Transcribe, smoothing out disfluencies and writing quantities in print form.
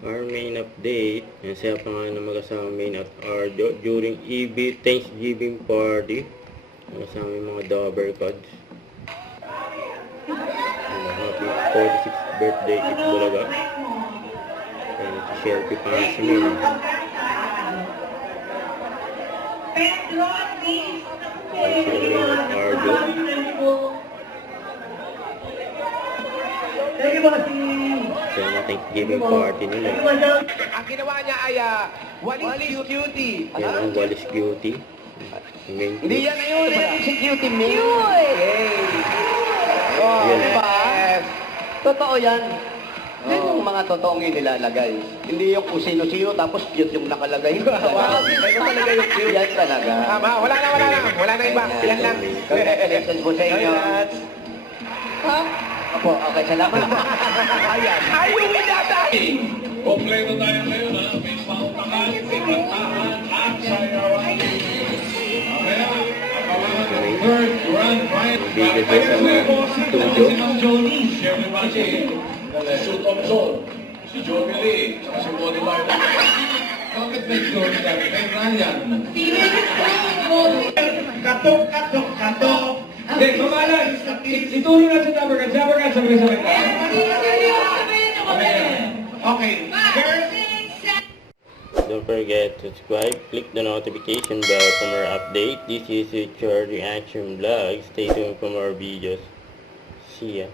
Our main update, saya pa nga na mag-asama main at Ardo during EB Thanksgiving party. Mag-asama yung mga Dover Cods. Happy 46th birthday Kit Bulaga. Kaya si Shelby pa nga si Min. Ay sila main at Ardo. Sa mga Thanksgiving party nila. Ang ginawa niya ay Walis Cutie. Yan ang Walis Cutie. Hindi yan na yun. Si Cutie Min. Oh, Yan. diba? Totoo yan. Yan yung mga totoong inilalagay. Hindi yung kung sino-sino tapos cute yung nakalagay. Wow, ito talaga yung cute. Yan talaga. Tama, wala na iba. Yan lang. Congratulations po sa inyo. Ha? Opo, okay, salamat po. Ayan. Ayuwi na tayo. Kompleto tayo ngayon ha. May pautakan, may kantahan, at sayawan. Mamaya, abangan ang third grand prize. Bigyan tayo sa mga studio. Si Ma'am Jolie, Sherry Bache, Shoot of Soul, si Joey Lee, saka si Bonnie Martin. Bakit may Jolie yan? Kay Ryan. Katok. Hindi, mamalan. Ituro na sa Jabbergan. Jabbergan, sabay-sabay ka. Okay. Don't forget to subscribe, click the notification bell for more update. This is your reaction vlog. Stay tuned for more videos. See ya.